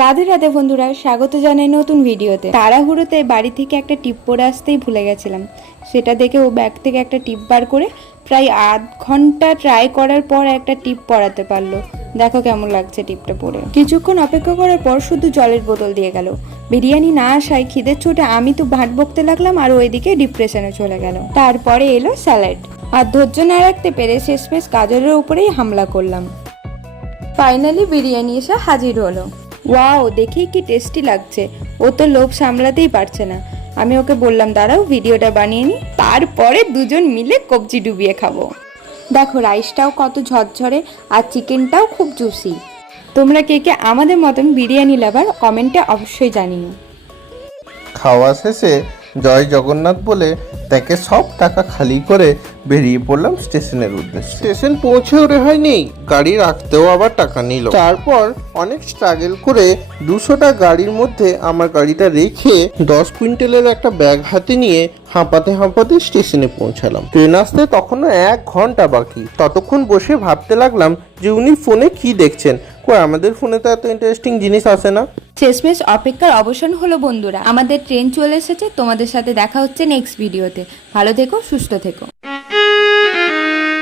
রাধে রাধে বন্ধুরা, স্বাগত জানাই নতুন ভিডিওতে। তাড়াহুড়োতে বাড়ি থেকে একটা টিপ পরে আসতেই ভুলে গেছিলাম। সেটা দেখে ও ব্যাগ থেকে একটা টিপ বার করে প্রায় আধ ঘন্টা ট্রাই করার পর একটা টিপ পরাতে পারলো। দেখো কেমন লাগছে টিপটা পরে। কিছুক্ষণ অপেক্ষা করার পর শুধু জলের বোতল দিয়ে গেল। বিরিয়ানি না আসায় খিদের চোটে আমি তো ভাট বকতে লাগলাম আর ওইদিকে ডিপ্রেশনে চলে গেল। তারপরে এলো স্যালাড, আর ধৈর্য না রাখতে পেরে শেষমেশ গাজরের উপরেই হামলা করলাম। ফাইনালি বিরিয়ানি এসে হাজির হলো। ওয়াও, দেখেই কি টেস্টি লাগছে। ও তো লোভ সামলাতেই পারছে না। আমি ওকে বললাম দাঁড়াও ভিডিওটা বানিয়ে নি, তারপরে দুজন মিলে কবজি ডুবিয়ে খাবো। দেখো রাইসটাও কত ঝরঝরে আর চিকেনটাও খুব জুসি। তোমরা কে কে আমাদের মতন বিরিয়ানি লাভার কমেন্টে অবশ্যই জানিও। খাওয়া শেষে জয় জগন্নাথ বলে তাকে সব টাকা খালি করে বেরিয়ে পড়লাম স্টেশনের উদ্দেশ্যে। স্টেশন পৌঁছেও রেহাই নেই, গাড়ি রাখতেও আবার টাকা নিল। তারপর অনেক স্ট্রাগল করে 200টা গাড়ির মধ্যে আমার গাড়িটা রেখে 10 কুইন্টালের একটা ব্যাগ হাতে নিয়ে হাঁপাতে হাঁপাতে স্টেশনে পৌঁছালাম। ট্রেন আসতে তখনও 1 ঘন্টা বাকি। ততক্ষণ বসে ভাবতে লাগলাম যে উনি ফোনে কি দেখছেন। কই আমাদের ফোনে তো এত ইন্টারেস্টিং জিনিস আসে না। শেষমেশ অপেক্ষার অবসান হলো বন্ধুরা, আমাদের ট্রেন চলে এসেছে। তোমাদের সাথে দেখা হচ্ছে নেক্সট ভিডিওতে। ভালো থেকো, সুস্থ থেকো।